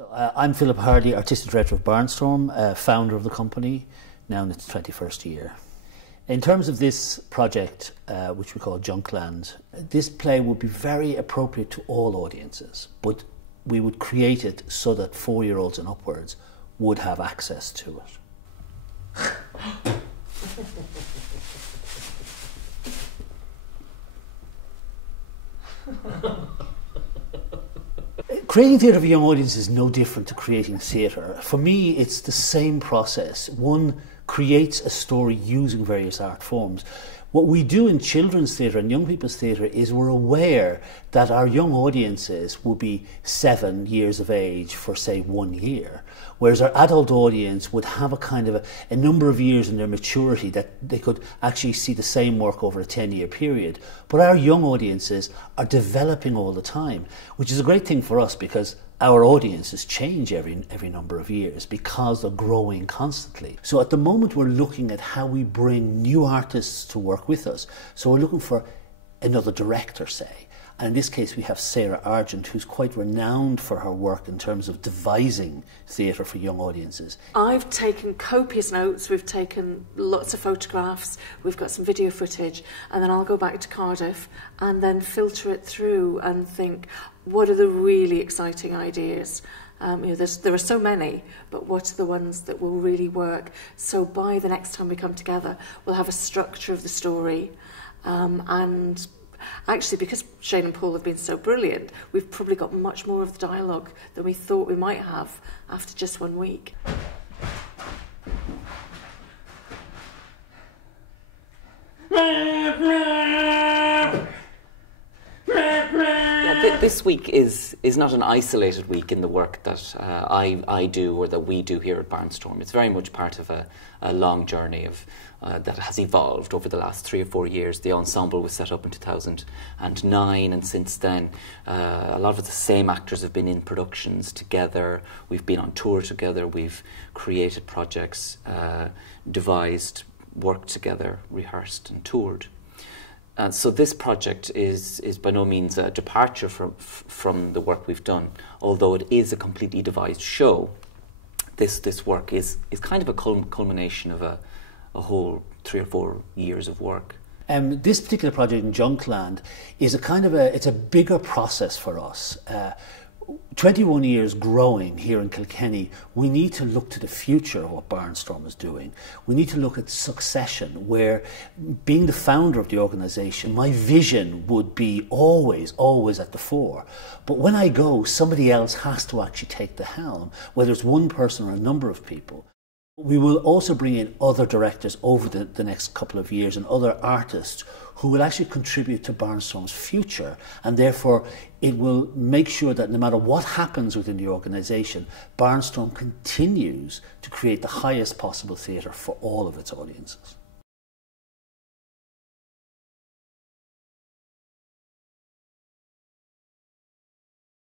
I'm Philip Hardy, Artistic Director of Barnstorm, founder of the company, now in its 21st year. In terms of this project, which we call Junkland, this play would be very appropriate to all audiences, but we would create it so that 4-year-olds and upwards would have access to it. Creating theatre for young audiences is no different to creating theatre. For me, it's the same process. One creates a story using various art forms. What we do in children's theatre and young people's theatre is we're aware that our young audiences will be 7 years of age for, say, 1 year, whereas our adult audience would have a kind of a number of years in their maturity that they could actually see the same work over a 10-year period. But our young audiences are developing all the time, which is a great thing for us because our audiences change every number of years because they're growing constantly. So at the moment we're looking at how we bring new artists to work with us. So we're looking for another director, say. And in this case we have Sarah Argent, who's quite renowned for her work in terms of devising theatre for young audiences. I've taken copious notes, we've taken lots of photographs, we've got some video footage, and then I'll go back to Cardiff and then filter it through and think, what are the really exciting ideas? There are so many, but what are the ones that will really work? So by the next time we come together, we'll have a structure of the story. And actually, because Shane and Paul have been so brilliant, we've probably got much more of the dialogue than we thought we might have after just 1 week. This week is not an isolated week in the work that I do or that we do here at Barnstorm. It's very much part of a long journey of that has evolved over the last 3 or 4 years. The ensemble was set up in 2009, and since then a lot of the same actors have been in productions together. We've been on tour together. We've created projects, devised, worked together, rehearsed and toured. So this project is by no means a departure from the work we've done, although it is a completely devised show. This work is kind of a culmination of a whole 3 or 4 years of work. This particular project in Junkland is it's a bigger process for us. 21 years growing here in Kilkenny, we need to look to the future of what Barnstorm is doing. We need to look at succession, where being the founder of the organisation, my vision would be always at the fore. But when I go, somebody else has to actually take the helm, whether it's one person or a number of people. We will also bring in other directors over the next couple of years and other artists who will actually contribute to Barnstorm's future, and therefore it will make sure that no matter what happens within the organisation, Barnstorm continues to create the highest possible theatre for all of its audiences.